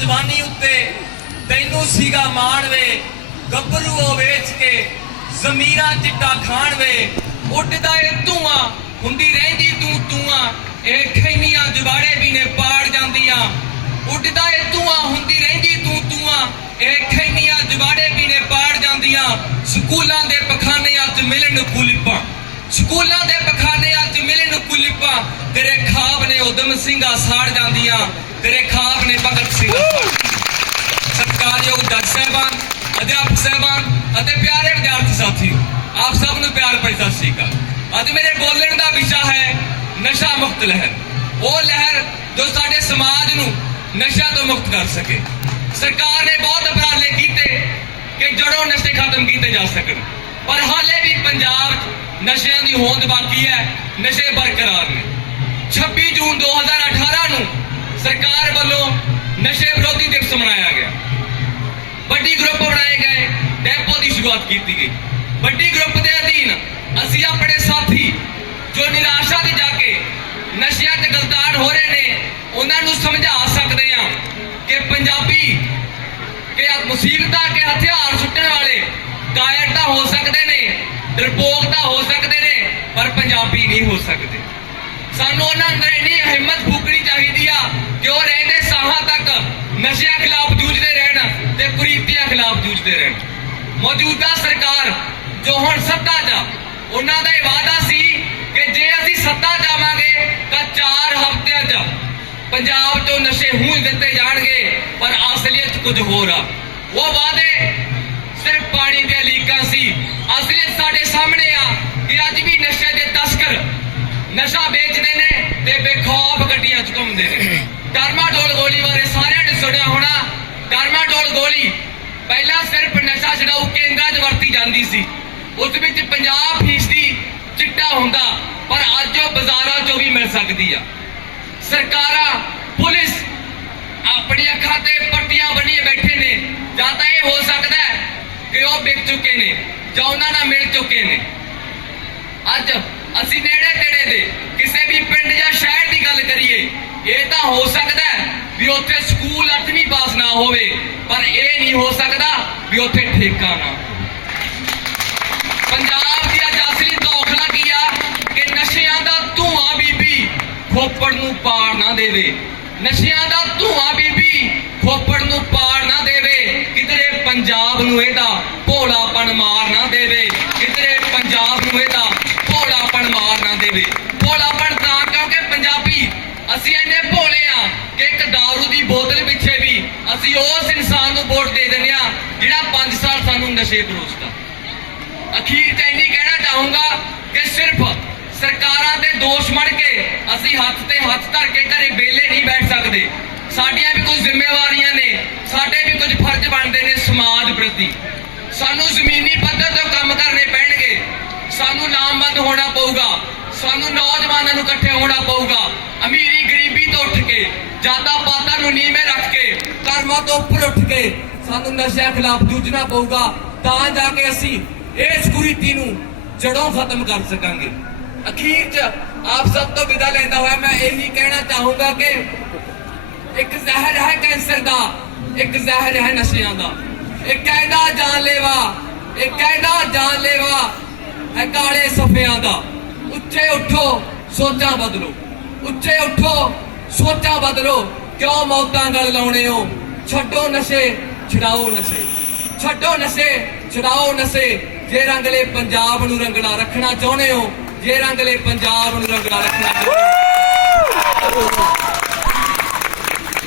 ਜਵਾਨੀ ਉੱਤੇ ਤੈਨੂੰ ਸੀਗਾ ਮਾਣ ਵੇ ਗੱਭਰੂ ਉਹ ਵੇਚ ਕੇ ਜ਼ਮੀਰਾਂ ਚਿੱਟਾ ਖਾਣ ਵੇ ਉੱਡਦਾ ਏ ਧੂਆਂ, ਹੁੰਦੀ ਰਹਿੰਦੀ ਤੂੰ ਤੂਆਂ, ਇਹ ਖੈਨੀਆਂ ਜਵਾੜੇ ਵੀ ਨੇ ਪਾੜ ਜਾਂਦੀਆਂ। ਉੱਡਦਾ ਏ ਧੂਆਂ, ਹੁੰਦੀ ਰਹਿੰਦੀ ਤੂੰ ਤੂਆਂ, ਇਹ ਖੈਨੀਆਂ ਜਵਾੜੇ ਵੀ ਨੇ ਪਾੜ ਜਾਂਦੀਆਂ। ਸਕੂਲਾਂ ਦੇ ਪਖਾਨਿਆਂ 'ਚ ਮਿਲਣ ਕੁਲਿਪਾਂ, ਸਕੂਲਾਂ ਦੇ ਪਖਾਨਿਆਂ 'ਚ ਮਿਲਣ ਕੁਲਿਪਾਂ, ਤੇਰੇ ਖਾਬ ਨੇ ਉਦਮ ਸਿੰਘਾ ਸਾੜ ਜਾਂਦੀਆਂ। ਤੇਰੇ ਖਾਬ ਨੇ ਭਗਤ ਸਿੰਘਾ ਸਾੜ ਸਤਿਕਾਰਯੋਗ ਸਾਹਿਬਾਨ, ਅਧਿਆਪਕ ਸਾਹਿਬਾਨ ਅਤੇ ਪਿਆਰੇ ਵਿਦਿਆਰਥੀ ਸਾਥੀ ਆਪ ਸਭ ਨੂੰ ਪਿਆਰ ਭਰੀ ਸਤਿ ਸ਼੍ਰੀ ਅਕਾਲ। ਅੱਜ ਮੇਰੇ ਬੋਲਣ ਦਾ ਵਿਸ਼ਾ ਹੈ ਨਸ਼ਾ ਮੁਕਤ ਲਹਿਰ। ਉਹ ਲਹਿਰ ਜੋ ਸਾਡੇ ਸਮਾਜ ਨੂੰ ਨਸ਼ਾ ਤੋਂ ਮੁਕਤ ਕਰ ਸਕੇ। ਸਰਕਾਰ ਨੇ ਬਹੁਤ ਉਪਰਾਲੇ ਕੀਤੇ ਕਿ ਜੜੋਂ ਨਸ਼ੇ ਖਤਮ ਕੀਤੇ ਜਾ ਸਕਣ। ਪਰ ਹਾਲੇ ਵੀ ਪੰਜਾਬ 'ਚ ਨਸ਼ਿਆਂ ਦੀ ਹੋਂਦ ਬਾਕੀ ਹੈ, ਨਸ਼ੇ ਬਰਕਰਾਰ ਨੇ। 26 ਜੂਨ 2018 ਨੂੰ ਸਰਕਾਰ ਵੱਲੋਂ ਨਸ਼ੇ ਵਿਰੋਧੀ ਦਿਵਸ ਮਨਾਇਆ ਗਿਆ। ਵੱਡੀ ਗਰੁੱਪ ਬਣਾਏ ਗਏ ਡੈਪੋ ਦੀ ਸ਼ੁਰੂਆਤ ਕੀਤੀ ਗਈ। ਵੱਡੀ ਗਰੁੱਪ ਦੇ ਅਧੀਨ ਅਸੀਂ ਆਪਣੇ ਸਾਥੀ ਜੋ ਨਿਰਾਸ਼ਾ ਤੇ ਜਾ ਕੇ ਨਸ਼ਿਆਂ ਤੇ ਗਲਤਾਰ ਹੋ ਰਹੇ ਨੇ, ਉਹਨਾਂ ਨੂੰ ਸਮਝਾ ਸਕਦੇ ਹਾਂ ਕਿ ਪੰਜਾਬੀ ਕਿ ਮੁਸੀਬਤਾਂ ਕੇ ਹਥਿਆਰ ਸੁੱਟਣ ਵਾਲੇ ਕਾਇਰ ਤਾਂ ਹੋ ਸਕਦੇ ਨੇ, ਡਰਪੋਕ ਤਾਂ ਹੋ ਸਕਦੇ ਨੇ, ਪਰ ਪੰਜਾਬੀ ਨਹੀਂ ਹੋ ਸਕਦੇ। ਸਾਨੂੰ ਉਹਨਾਂ ਅੰਦਰ ਇੰਨੀ ਹਿੰਮਤ ਫੂਕਣੀ ਚਾਹੀਦੀ ਆ ਕਿ ਉਹ ਰਹਿੰਦੇ ਸਾਹਾਂ ਤੱਕ ਨਸ਼ਿਆਂ ਖਿਲਾਫ ਜੂਝਦੇ ਰਹਿਣ ਤੇ ਕੁਰੀਤੀਆਂ ਖਿਲਾਫ ਜੂਝਦੇ ਰਹਿਣ। ਮੌਜੂਦਾ ਸਰਕਾਰ ਜੋ ਹੁਣ ਸੱਤਾ 'ਚ ਉਹਨਾਂ ਦਾ ਇਹ ਵਾਅਦਾ ਸੀ ਕਿ ਜੇ ਅਸੀਂ ਸੱਤਾ ਜਾਵਾਂਗੇ ਤਾਂ 4 ਹਫ਼ਤਿਆਂ 'ਚ ਪੰਜਾਬ 'ਚੋਂ ਨਸ਼ੇ ਹੂੰ ਦਿੱਤੇ ਜਾਣਗੇ, ਪਰ ਅਸਲੀਅਤ 'ਚ ਕੁਝ ਹੋਰ ਆ। ਉਹ ਵਾਅਦੇ ਸਿਰਫ ਪਾਣੀ ਦੀਆਂ ਲੀਕਾਂ ਸੀ। ਅਸਲੀਅਤ ਸਾਡੇ ਸਾਹਮਣੇ ਆ ਕਿ ਅੱਜ ਵੀ ਨਸ਼ੇ ਦੇ ਤਸਕਰ, ਨਸ਼ਾ ਵੇਚ ਤੇ ਬੇਖੌਫ ਗੱਡੀਆਂ 'ਚ ਘੁੰਮਦੇ ਨੇ। ਡਰਮਾਡੋਲ ਗੋਲੀ ਬਾਰੇ ਸਾਰਿਆਂ ਨੇ ਸੁਣਿਆ ਹੋਣਾ। ਡਰਮਾਡੋਲ ਗੋਲੀ ਪਹਿਲਾਂ ਸਿਰਫ ਨਸ਼ਾ ਛਡਾਊ ਕੇਂਦਰਾਂ 'ਚ ਵਰਤੀ ਜਾਂਦੀ ਸੀ। ਉਸ ਵਿੱਚ 50 ਫੀਸਦੀ ਚਿੱਟਾ ਹੁੰਦਾ, ਪਰ ਅੱਜ ਉਹ ਬਾਜ਼ਾਰਾਂ 'ਚੋਂ ਵੀ ਮਿਲ ਸਕਦੀ ਆ। ਸਰਕਾਰਾਂ, ਪੁਲਿਸ ਆਪਣੀ ਅੱਖਾਂ ਤੇ ਪੱਟੀਆਂ ਬੰਨੀਏ ਬੈਠੇ ਨੇ। ਜਾਂ ਤਾਂ ਇਹ ਹੋ ਸਕਦਾ ਕਿ ਉਹ ਵਿਕ ਚੁੱਕੇ ਨੇ ਜਾਂ ਉਹਨਾਂ ਨਾਲ ਮਿਲ ਚੁੱਕੇ ਨੇ। ਅੱਜ ਅਸੀਂ ਨੇੜੇ ਤੇੜੇ ਦੇ ਕਿਸੇ ਵੀ ਪਿੰਡ ਜਾਂ ਗੱਲ ਕਰੀਏ, ਇਹ ਤਾਂ ਹੋ ਸਕਦਾ ਵੀ ਉੱਥੇ ਸਕੂਲ 8ਵੀਂ ਪਾਸ ਨਾ ਹੋਵੇ, ਪਰ ਇਹ ਨਹੀਂ ਹੋ ਸਕਦਾ ਵੀ ਉੱਥੇ ਠੇਕਾ ਨਾ ਪੰਜਾਬ ਦੀ ਅੱਜ ਅਸਲੀ ਤੌਖਲਾ ਕੀ ਆ? ਕਿ ਨਸ਼ਿਆਂ ਦਾ ਧੂਆਂ ਬੀਬੀ ਖੋਪੜ ਨੂੰ ਪਾੜ ਨਾ ਦੇਵੇ। ਨਸ਼ਿਆਂ ਦਾ ਧੂਆਂ ਬੀਬੀ ਖੋਪੜ ਨੂੰ ਪਾੜ ਨਾ ਦੇਵੇ। ਕਿਧਰੇ ਪੰਜਾਬ ਨੂੰ ਇਹਦਾ ਭੋਲਾਪਣ ਮਾਰ ਨਾ ਦੇਵੇ ਕਿਧਰੇ ਪੰਜਾਬ ਨੂੰ ਇਹਦਾ ਭੋਲਾਪਣ ਮਾਰ ਨਾ ਦੇਵੇ ਭੋਲਾਪਣ ਤਾਂ ਕਿਉਂਕਿ ਪੰਜਾਬੀ ਅਸੀਂ ਇੰਨੇ ਭੋਲੇ ਆ ਕਿ ਇੱਕ ਦਾਰੂ ਦੀ ਬੋਤਲ ਪਿੱਛੇ ਵੀ ਅਸੀਂ ਉਸ ਇਨਸਾਨ ਨੂੰ ਵੋਟ ਦੇ ਦਿੰਦੇ ਆ ਜਿਹੜਾ 5 ਸਾਲ ਸਾਨੂੰ ਨਸ਼ੇ ਪਰੋਸਦਾ ਅਖੀਰ ਤੇ ਇੰਨੀ ਕਹਿਣਾ ਚਾਹੂੰਗਾ ਕਿ ਸਿਰਫ ਸਰਕਾਰਾਂ ਦੇ ਦੋਸ਼ ਮੜ ਕੇ ਅਸੀਂ ਹੱਥ ਤੇ ਹੱਥ ਧਰ ਕੇ ਘਰੇ ਵਿਹਲੇ ਨਹੀਂ ਬੈਠ ਸਕਦੇ। ਸਾਡੀਆਂ ਵੀ ਕੁਝ ਜ਼ਿੰਮੇਵਾਰੀਆਂ ਨੇ, ਸਾਡੇ ਵੀ ਕੁਝ ਫਰਜ਼ ਬਣਦੇ ਨੇ ਸਮਾਜ ਪ੍ਰਤੀ। ਸਾਨੂੰ ਜ਼ਮੀਨੀ ਪੱਧਰ ਤੋਂ ਕੰਮ ਕਰਨੇ ਪੈਣਗੇ। ਸਾਨੂੰ ਨਾਮਬੰਦ ਹੋਣਾ ਪਊਗਾ। ਸਾਨੂੰ ਨੌਜਵਾਨਾਂ ਨੂੰ ਇਕੱਠੇ ਹੋਣਾ ਪਊਗਾ ਅਮੀਰੀ ਗਰੀਬੀ ਤੋਂ ਉੱਠ ਕੇ ਜਾਤਾਂ ਪਾਤਾਂ ਨੂੰ ਨੀਵੇਂ ਰੱਖ ਕੇ ਧਰਮਾਂ ਤੋਂ ਉੱਪਰ ਉੱਠ ਕੇ ਸਾਨੂੰ ਨਸ਼ਿਆਂ ਖਿਲਾਫ ਜੂਝਣਾ ਪਊਗਾ, ਤਾਂ ਜਾ ਕੇ ਅਸੀਂ ਇਸ ਕੁਰੀਤੀ ਨੂੰ ਜੜੋਂ ਖਤਮ ਕਰ ਸਕਾਂਗੇ। ਅਖੀਰ 'ਚ ਆਪ ਸਭ ਤੋਂ ਵਿਦਾ ਲੈਂਦਾ ਹੋਇਆ ਮੈਂ ਇਹੀ ਕਹਿਣਾ ਚਾਹੂੰਗਾ ਕਿ ਇੱਕ ਜ਼ਹਿਰ ਹੈ ਕੈਂਸਰ ਦਾ, ਇੱਕ ਜ਼ਹਿਰ ਹੈ ਨਸ਼ਿਆਂ ਦਾ। ਇੱਕ ਕਾਇਦਾ ਜਾਨਲੇਵਾ, ਇੱਕ ਕਾਇਦਾ ਜਾਨਲੇਵਾ ਹੈ ਕਾਲੇ ਸਫਿਆਂ ਦਾ। ਉੱਚੇ ਉੱਠੋ, ਸੋਚਾਂ ਬਦਲੋ। ਉੱਚੇ ਉੱਠੋ, ਸੋਚਾਂ ਬਦਲੋ। ਕਿਉਂ ਮੌਤਾਂ ਗਲ ਲਾਉਣੇ ਹੋ? ਛੱਡੋ ਨਸ਼ੇ, ਛਡਾਓ ਨਸ਼ੇ। ਛੱਡੋ ਨਸ਼ੇ, ਛਡਾਓ ਨਸ਼ੇ। ਜੇ ਰੰਗਲੇ ਪੰਜਾਬ ਨੂੰ ਰੰਗਲਾ ਰੱਖਣਾ ਚਾਹੁੰਦੇ ਹੋ, ਜੇ ਰੰਗਲੇ ਪੰਜਾਬ ਨੂੰ ਰੰਗਲਾ ਰੱਖਣਾ ਚਾਹੁੰਦੇ ਹੋ।